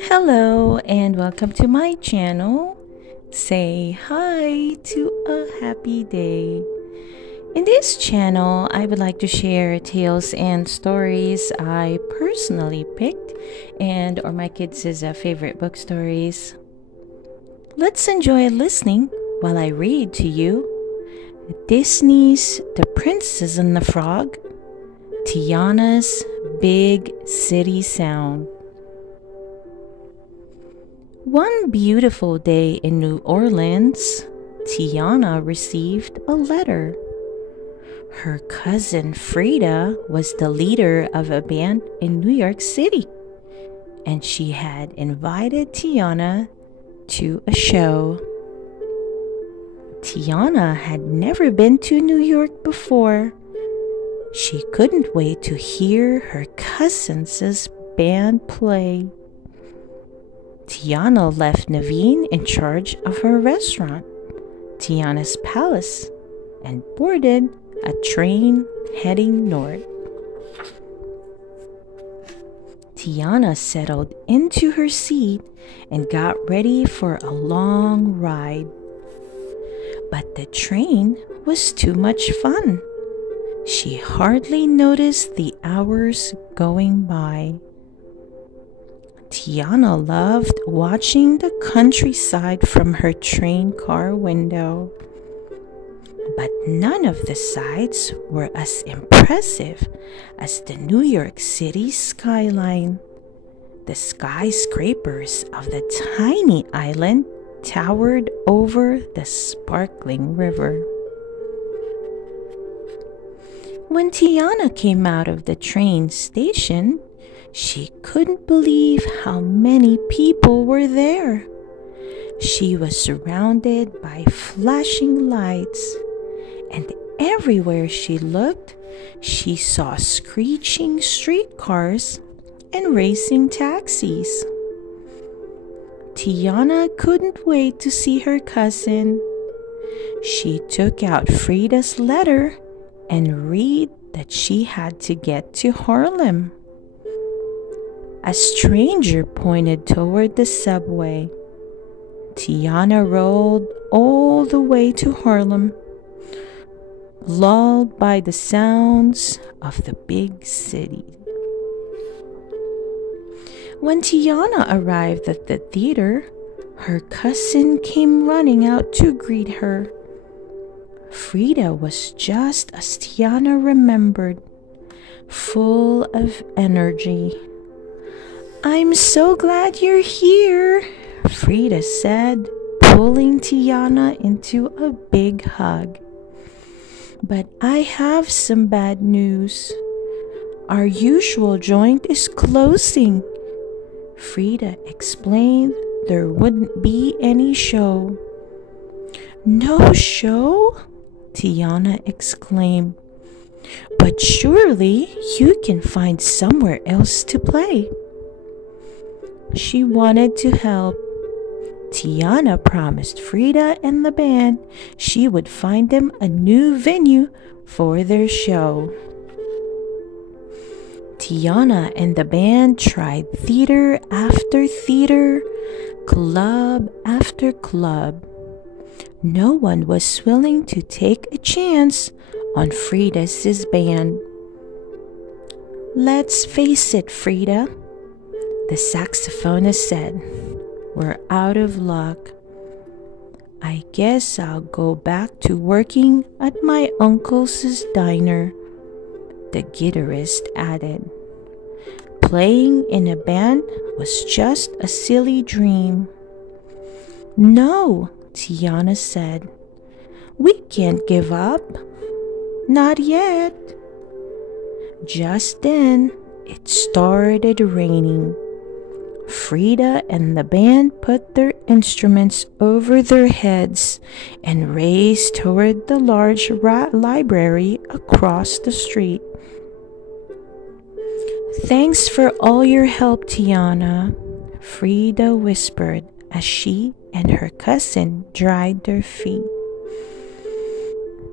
Hello and welcome to my channel. Say hi to a happy day. In this channel, I would like to share tales and stories I personally picked and or my kids' favorite book stories. Let's enjoy listening while I read to you Disney's The Princess and the Frog, Tiana's Big City Sound. One beautiful day in New Orleans, Tiana received a letter. Her cousin Frida was the leader of a band in New York City, and she had invited Tiana to a show. Tiana had never been to New York before. She couldn't wait to hear her cousin's band play. Tiana left Naveen in charge of her restaurant, Tiana's Palace, and boarded a train heading north. Tiana settled into her seat and got ready for a long ride. But the train was too much fun. She hardly noticed the hours going by. Tiana loved watching the countryside from her train car window. But none of the sights were as impressive as the New York City skyline. The skyscrapers of the tiny island towered over the sparkling river. When Tiana came out of the train station, she couldn't believe how many people were there. She was surrounded by flashing lights, and everywhere she looked, she saw screeching streetcars and racing taxis. Tiana couldn't wait to see her cousin. She took out Frida's letter and read that she had to get to Harlem. A stranger pointed toward the subway. Tiana rolled all the way to Harlem, lulled by the sounds of the big city. When Tiana arrived at the theater, her cousin came running out to greet her. Frida was just as Tiana remembered, full of energy. "I'm so glad you're here," Frida said, pulling Tiana into a big hug. "But I have some bad news. Our usual joint is closing." Frida explained there wouldn't be any show. "No show?" Tiana exclaimed. "But surely you can find somewhere else to play." She wanted to help. Tiana promised Frida and the band she would find them a new venue for their show. Tiana and the band tried theater after theater, club after club. No one was willing to take a chance on Frida's band. "Let's face it, Frida," the saxophonist said. "We're out of luck. I guess I'll go back to working at my uncle's diner," the guitarist added. Playing in a band was just a silly dream. "No," Tiana said. "We can't give up. Not yet." Just then, it started raining. Frida and the band put their instruments over their heads and raced toward the large library across the street. "Thanks for all your help, Tiana," Frida whispered as she and her cousin dried their feet.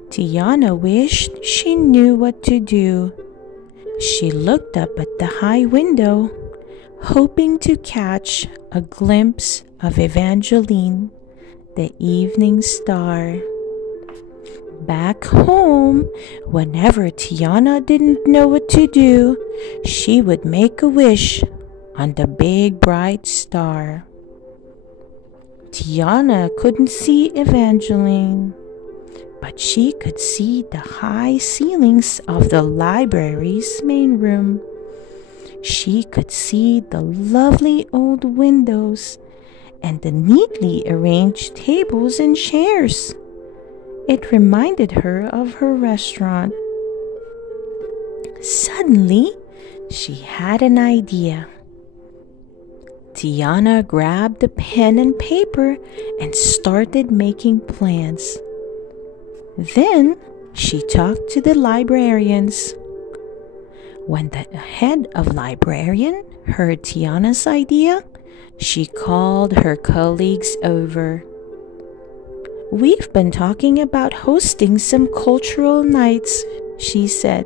Tiana wished she knew what to do. She looked up at the high window, hoping to catch a glimpse of Evangeline, the evening star. Back home, whenever Tiana didn't know what to do, she would make a wish on the big bright star. Tiana couldn't see Evangeline, but she could see the high ceilings of the library's main room. She could see the lovely old windows and the neatly arranged tables and chairs. It reminded her of her restaurant. Suddenly, she had an idea. Tiana grabbed a pen and paper and started making plans. Then she talked to the librarians. When the head of librarian heard Tiana's idea, she called her colleagues over. "We've been talking about hosting some cultural nights," she said.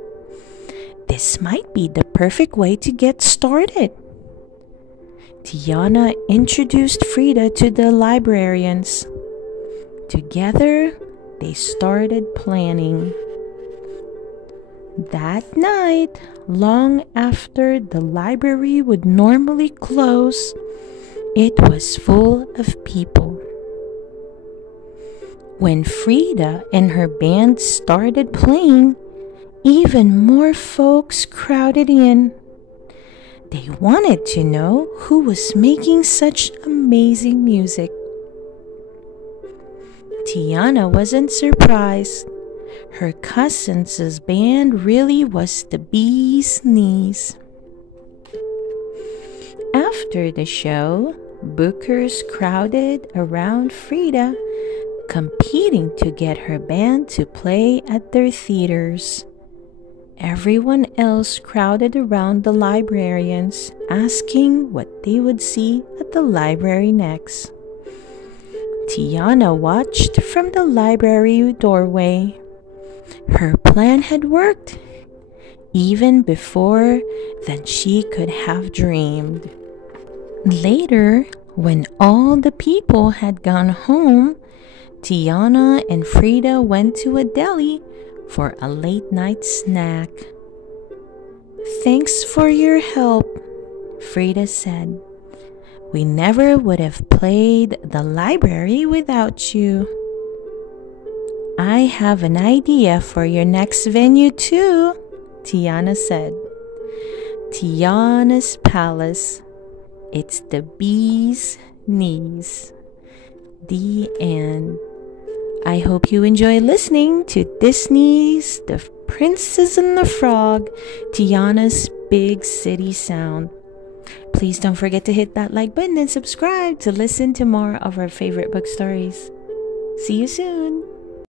"This might be the perfect way to get started." Tiana introduced Frida to the librarians. Together, they started planning. That night, long after the library would normally close, it was full of people. When Frida and her band started playing, even more folks crowded in. They wanted to know who was making such amazing music. Tiana wasn't surprised. Her cousin's band really was the bee's knees. After the show, bookers crowded around Frida, competing to get her band to play at their theaters. Everyone else crowded around the librarians, asking what they would see at the library next. Tiana watched from the library doorway. Her plan had worked, even before than she could have dreamed. Later, when all the people had gone home, Tiana and Frida went to a deli for a late-night snack. "Thanks for your help," Frida said. "We never would have played the library without you." "I have an idea for your next venue too," Tiana said. "Tiana's Palace. It's the bee's knees." The end. I hope you enjoy listening to Disney's The Princess and the Frog, Tiana's Big City Sound. Please don't forget to hit that like button and subscribe to listen to more of our favorite book stories. See you soon!